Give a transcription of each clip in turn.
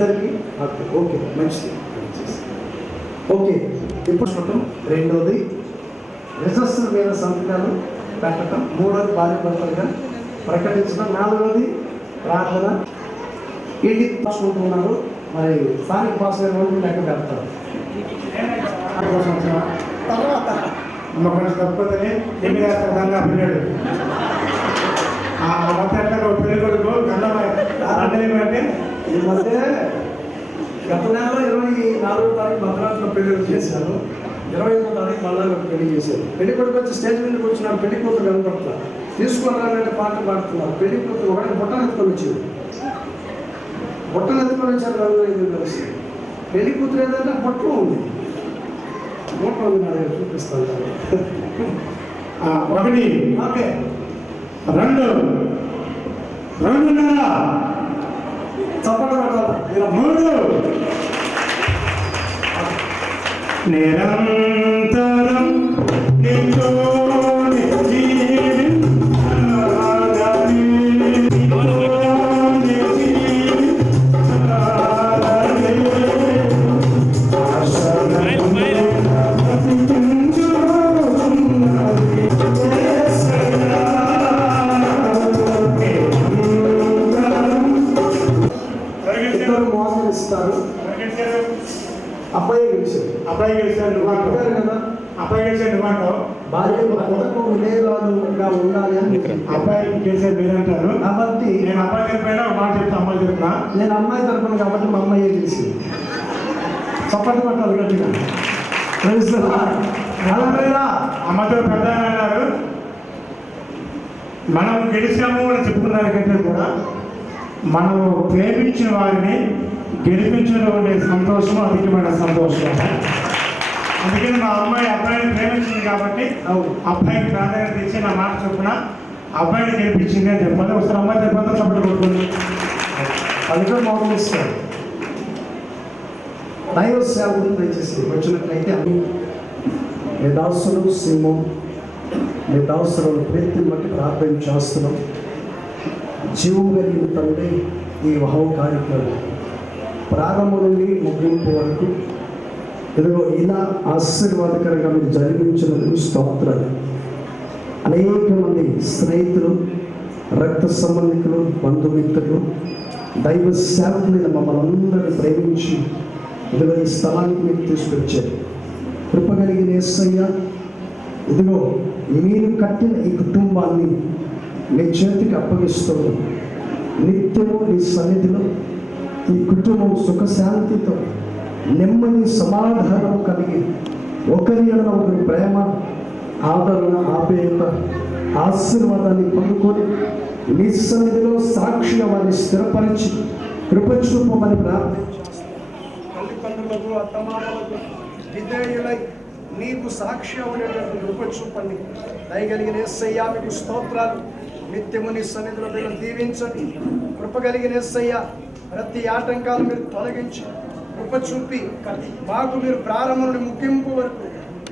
అందరికీ ఓకే మంచిది. ఓకే, ఇప్పుడు చూడటం, రెండోది రిజిస్టర్ మీద సంతకాలు పెట్టడం, మూడోది భార్య భర్తలుగా ప్రకటించడం, నాలుగోది ప్రార్థన. ఇంటికి పాసుకుంటున్నారు, మరి స్థానిక పాస్ అయిన వాళ్ళు లెక్క పెడతారు. తర్వాత కొంచెం తప్పదని ఎన్ని విధంగా పిల్లడు మొత్తం పెళ్లి కొడుకు అంటే ఈ మధ్య గత నెలలో 24వ తారీఖు భద్రాద్రిలో పెళ్లి చేశారు, 25వ తారీఖు మళ్ళా పెళ్లి చేశారు. పెళ్లి కొడుకు వచ్చి స్టేజ్ మీదకి వచ్చినారు, పెళ్లి కూతురు కనపడుతున్నారు, తీసుకున్నారంటే పాటలు పాడుతున్నారు. పెళ్లి కూతురు ఒకటి బుట్టను ఎత్తుకొని వచ్చింది, బుట్టను ఎత్తుకొని వచ్చారు. రంగులు కలిసి పెళ్లి కూతురు ఏదంటే బుట్టలో ఉంది, బుట్టలో ఉంది, నా దగ్గర చూపిస్తాను. ఒకటి ఓకే, రెండున్నర చప్పట్లు పెట్టాలి. మూడు నిరంతరం అబ్బాయి గెలిచారు కదా, అబ్బాయి గెలిచారు నువ్వంటావు, భార్య భర్తకు వినేలాగా ఉండాలి అని అబ్బాయి గెలిచారు మీరంటారు. కాబట్టి నేను అబ్బాయి తరపున ఒక మాట చెప్తా, అమ్మాయి చెప్తున్నా. నేను అమ్మాయి తరపున కాబట్టి మా అమ్మాయి గెలిచింది. చప్పట్లు పట్టాలి గట్టిగా. అమ్మతో పెద్ద అన్నారు, మనం గెలిచాము అని చెప్పుకున్నారు కంటే కూడా మనము ప్రేమించిన వారిని గెలిపించడం అనే సంతోషం అధికమైన సంతోషం. అందుకని మా అమ్మాయి అబ్బాయిని ప్రేమించింది కాబట్టి అబ్బాయికి ప్రాధాన్యత ఇచ్చి నా మాట చొప్పున అబ్బాయిని గెలిపించింది అని చెప్పాలి. ఒకసారి అమ్మాయి చెప్పాలి, సపోర్ట్ కొడుతుంది. అది కూడా మోగలిస్తారు. దైవ సేవకులు దయచేసి వచ్చినట్లయితే మేధాసులు సీమో మేధాసులను ప్రీతిని బట్టి ప్రార్థన చేస్తున్నాం. జీవం కలిగిన తండ్రి, ఈ వహవ కార్యక్రమం ప్రారంభం నుండి ముగింపు వరకు ఇదిగో ఇలా ఆశీర్వాదకరంగా మీరు జరిగించినందుకు స్తోత్రాలు. అనేక మంది స్నేహితులు, రక్త సంబంధికులు, బంధుమిత్రులు, దైవ సేవకులైన మమ్మల్ని అందరినీ ప్రేమించి ఇదిగో ఈ స్థలానికి మీరు తీసుకొచ్చారు. కృప కలిగిన యేసయ్య, ఇదిగో మీరు కట్టిన ఈ కుటుంబాన్ని మీ చేతికి అప్పగిస్తున్నాం. నిత్యము నీ సన్నిధిలో ఈ కుటుంబం సుఖశాంతితో, నెమ్మది, సమాధానం కలిగి ఒకరి ఎడల ఒకరి ప్రేమ, ఆదరణ, ఆప్యాయత, ఆశీర్వాదాన్ని పొందుకొని నీ సన్నిధిలో సాక్షిగా వారిని స్థిరపరిచి కృప చూపమని ప్రార్థించేస్తాను. తల్లిదండ్రులకు, అత్తమామలకు విధేయులై నీకు సాక్షిగా ఉండేటువంటి కృప చూపండి. దయగలిగిన యేసయ్య మీకు స్తోత్రాలు. నిత్యము నీ సన్నిధిలో మీరు దీవించండి. కృప కలిగిన యేసయ్య, ప్రతి ఆటంకాలు మీరు తొలగించి కృప చూపి మాకు మీరు ప్రారంభం నుండి ముగింపు వరకు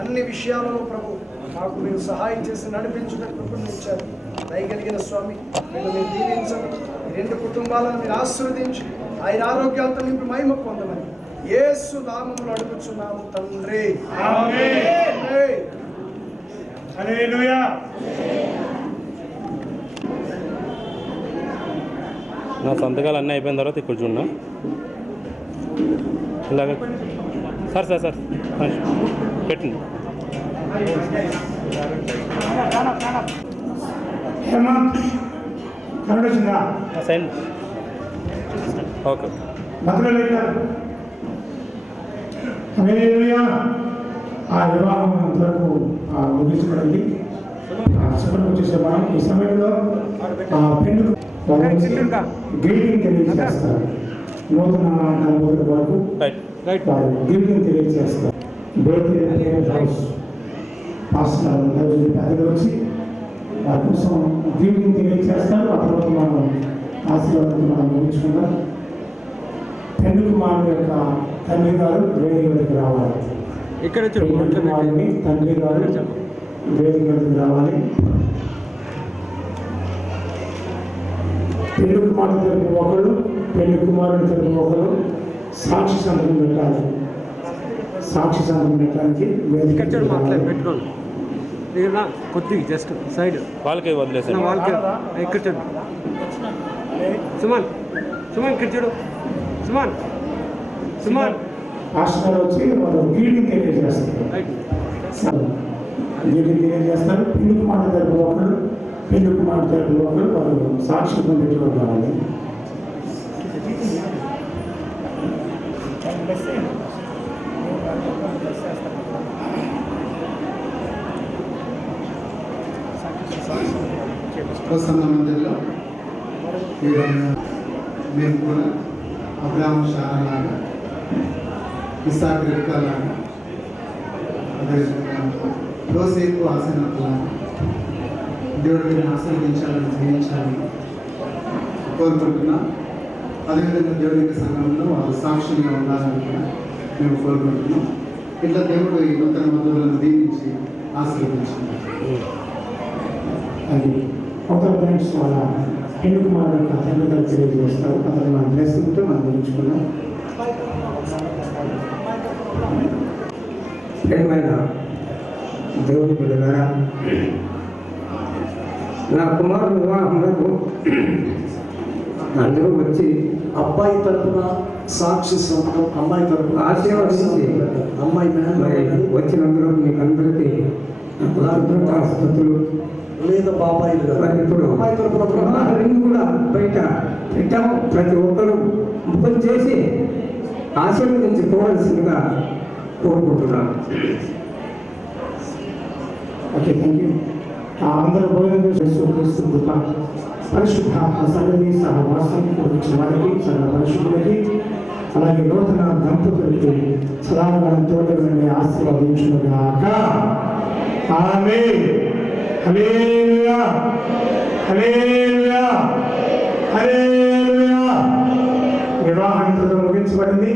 అన్ని విషయాలలో ప్రభు మాకు మీరు సహాయం చేసి నడిపించుటకు కృపనిచ్చారు. దయగలిగిన స్వామి, మీరు దీవించండి. ఈ రెండు కుటుంబాలను మీరు ఆశీర్వదించి ఆయన ఆరోగ్యాలతో నింపి మహిమ పొందమని యేసు నామములో అడుగుచున్నాము తండ్రి. హల్లెలూయా. నా సంతకాలు అన్నీ అయిపోయిన తర్వాత ఇక్కడ చూడన్నా ఇలాగ. సార్ సార్ సార్ పెట్టండి. Sign okay. ఆ వివాహం వరకు ముగించబడింది. శుభ్రం వచ్చేసే మనం ఈ సమయంలో పెళ్లి గ్రీటింగ్ తెలియజేస్తారు. నూతన దంపతుల వరకు గ్రీటింగ్ తెలియజేస్తారు. హౌస్ పాస్టర్ పెద్దలు వచ్చి వారి కోసం గ్రీటింగ్ తెలియజేస్తారు. ఆ తర్వాత మనం ఆశీర్వాదాన్ని మనం ముగించుకుందాం. పెళ్లి కుమారుడు యొక్క తండ్రి గారు వేదిక వద్దకు రావాలి. ఇక్కడ కుమారుడిని తండ్రి గారు వేదిక వద్దకు రావాలి. పెళ్లి కుమారుడు తరపు ఒకరు, పెళ్లి కుమారుడి తరపు ఒకరు సాక్షి సంతకం పెట్టాలి. సాక్షి సంతకం పెట్టడానికి వేదిక పెట్టుకోండి. కొద్దిగా జస్ట్ సైడ్ వాళ్ళకి వదిలేసాను. వాళ్ళకి ఇక్కడ చూడు. సుమన్ సుమన్ ఇక్కడ చూడు. సుమన్ సుమన్ ఆశ్రమాలు వచ్చి వాళ్ళు గీడింగ్ తెలియజేస్తారు. గీడింగ్ తెలియజేస్తారు. పెళ్లి కుమారుడు తరపు ఒకరు, పెళ్లి కుమారుడు తరపు ఒకరు వాళ్ళు సాక్షి పెట్టుకోవాలి. కావాలి. ప్రసన్న మందిర్లో మేము కూడా అబ్రాహ్మ శారలాగా, ఇసాక్ రెక్కలాగా, అదేవిధంగా యోసేపు ఆసనలాగా దేవుడు వీరిని ఆశీర్వదించాలని జీవించాలని కోరుకుంటున్నాం. అదేవిధంగా దేవుడి సంఘంలో వాళ్ళు సాక్షులుగా ఉండాలని కూడా మేము కోరుకుంటున్నాం. ఇట్లా దేవుడు ఈ నూతన వధువులను దీవించి ఆశీర్వదించాలి. అది అవతల ఫ్రెండ్స్ వాళ్ళ పెళ్లి కుమారుడు యొక్క తల్లిదండ్రులు తెలియజేస్తారు. అతను మన బ్లెస్సింగ్తో మనం గురించుకున్నాం. ప్రియమైన దేవుడి బిడ్డలారా, నా కుమారుడు వివాహంలో అందరూ వచ్చి అబ్బాయి తరపున సాక్షి సంతకం, అమ్మాయి తరపున ఆశీర్వదించి అమ్మాయి మరి వచ్చినందులో మీకు అందరికీ ఆసుపత్రులు లేదా బాబాయిలు గారు మరి ఇప్పుడు అమ్మాయి తరపున రింగ్ కూడా బయట పెట్టాము. ప్రతి ఒక్కరూ ముఖం చేసి ఆశీర్వదించుకోవాల్సిందిగా కోరుకుంటున్నాను. Okay, thank you. అందరూ భోజనం చేస్తూ కృప పరిశుద్ధ సన్నిధి సహవాసం కూర్చిన వారికి, సర్వ పరిశుద్ధులకి, అలాగే నూతన దంపతులకి సదాకాలం తోడని ఆశీర్వదించుగాక. ఆమేన్. హల్లెలూయా, హల్లెలూయా, హల్లెలూయా. వివాహం ఇంతతో ముగించబడింది.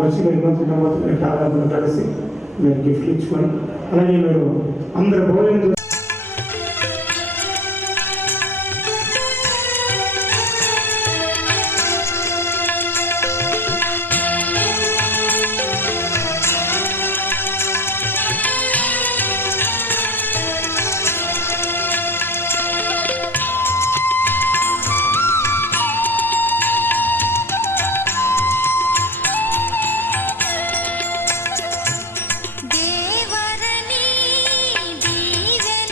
వచ్చి మీరు నూతన కాలంలో కలిసి మీరు గిఫ్ట్ ఇచ్చుకొని, అలాగే మీరు అందరు భోజనం దేవరని దీవెన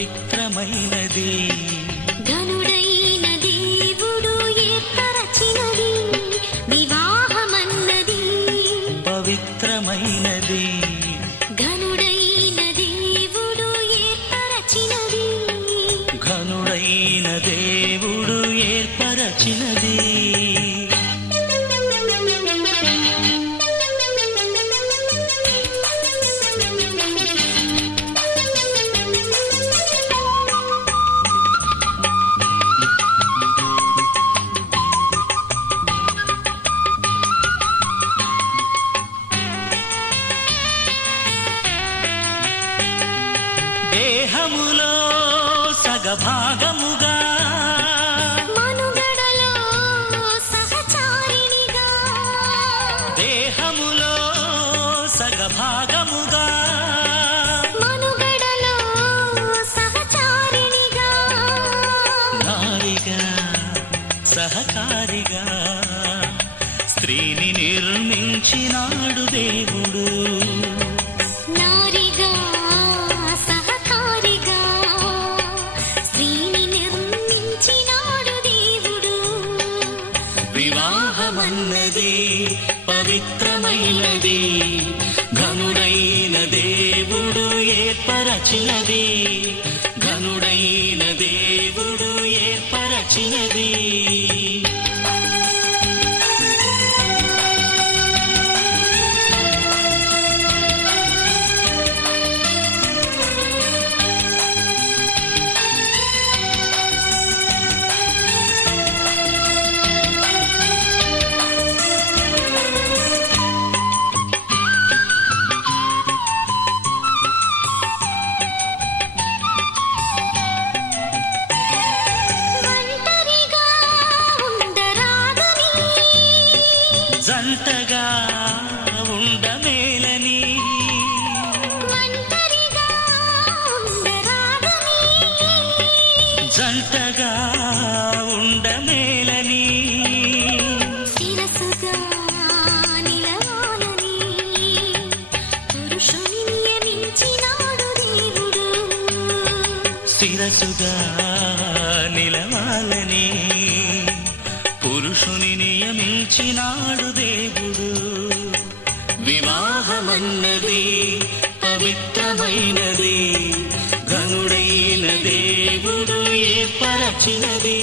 పవిత్రమైనది ఘనుడైన దేవుడు ఏర్పరచినది వివాహమన్నది పవిత్రమైనది ఘనుడైన దేవుడు ఏర్పరచినది ఘనుడైన దేవుడు ఏర్పరచినది దేహములో సగభాగముగా మనుగడలో సహచారిణిగా దేహములో సగభాగముగా మనుగడలో సహచారిణిగా నారిగా సహకారిగా స్త్రీని నిర్మించినాడు దేవుడు నారిగా సహకారిగా స్త్రీని నిర్మించినాడు దేవుడు వివాహమన్నది పవిత్రమైనది ఘనుడైన దేవుడు ఏర్పరచినది ఘనుడైన దేవుడు ఏర్పరచినది ఒంటరిగా ఉండరాదని జంటగా ఉండమేలని ఒంటరిగా ఉండరాదని జంటగా ఉండమేలని శిరసుగా నిలవాలని పురుషుని నియమించినాడు దేవుడు శిరసుగా నిలవాలని పురుషుని నియమించినాడు దేవుడు వివాహమన్నది పవిత్రమైనది ఘనుడైన దేవుడు ఏర్పరచినది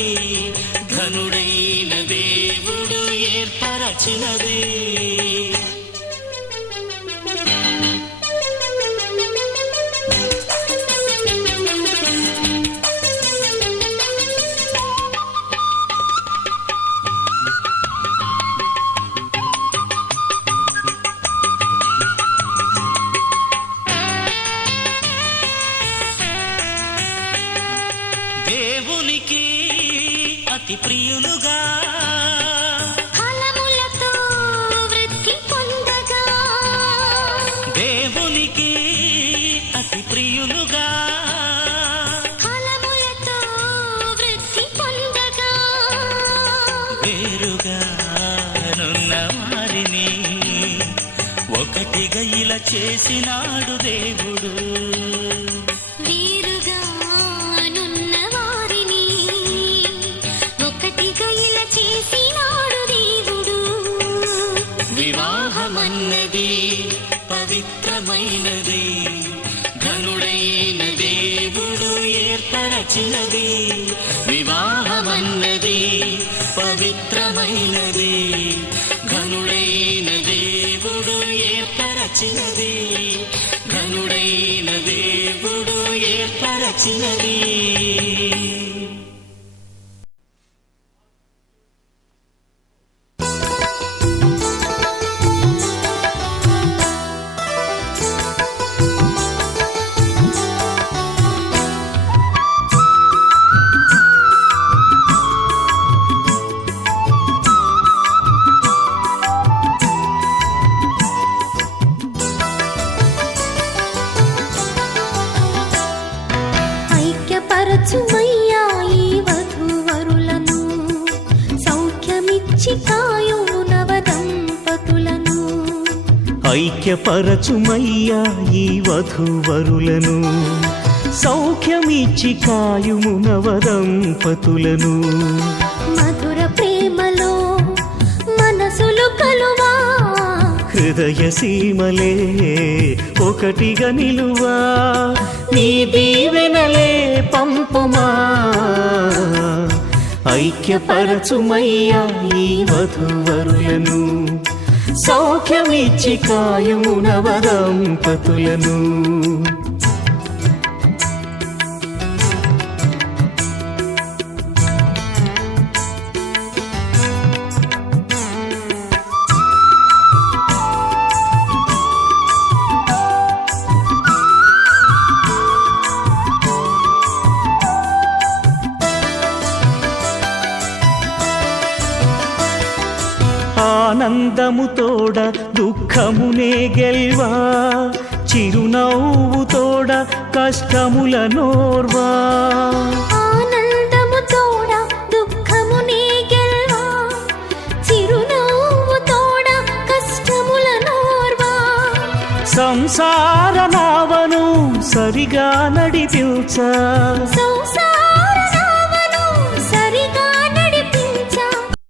ఘనుడైన దేవుడు ఏర్పరచినది దేవునికి అతి ప్రియులుగా ఫలములతో వృద్ధి పొందగా దేవునికి అతి ప్రియులుగా ఫలములతో వృద్ధి పొందగా వేరుగా నున్న వారిని ఒకటిగా ఇలా చేసినాడు దేవుడు వేరుగా నున్న వారిని ఒకటిగా ఇలా చేసినాడు దేవుడు వివాహమన్నది పవిత్రమైనది ఘనుడైన దేవుడు ఏర్పరచినది వివాహమన్నది పవిత్రమైనది ఘనుడైన దేవుడు ఏర్పరచినది ఘనుడైన దేవుడు ఏర్పరచినది ఐక్యపరచుమయ్యా ఈ వధూవరులను సౌఖ్యమిచ్చి కాయుము నవదంపతులను ఐక్యపరచుమయ్యా ఈ వధూవరులను సౌఖ్యమిచ్చి కాయుము నవదంపతులను. మధుర ప్రేమలో మనసులు కలువా, హృదయ సీమలే ఒకటిగా నిలువా, నీ దీవెనలే పంపుమా. ఐక్యపరచుమయ్యా ఈ వధూవరులను, సౌఖ్యమిచ్చి కాయుము నవదంపతులను. ఆనందము తోడ దుఃఖమునే గెల్వా, చిరునవ్వు తోడ కష్టముల నోర్వా. ఆనందము తోడ దుఃఖమునే గెల్వా, చిరునవ్వు తోడ కష్టముల నోర్వా. సంసార నావను సరిగా నడిపించ, సంసార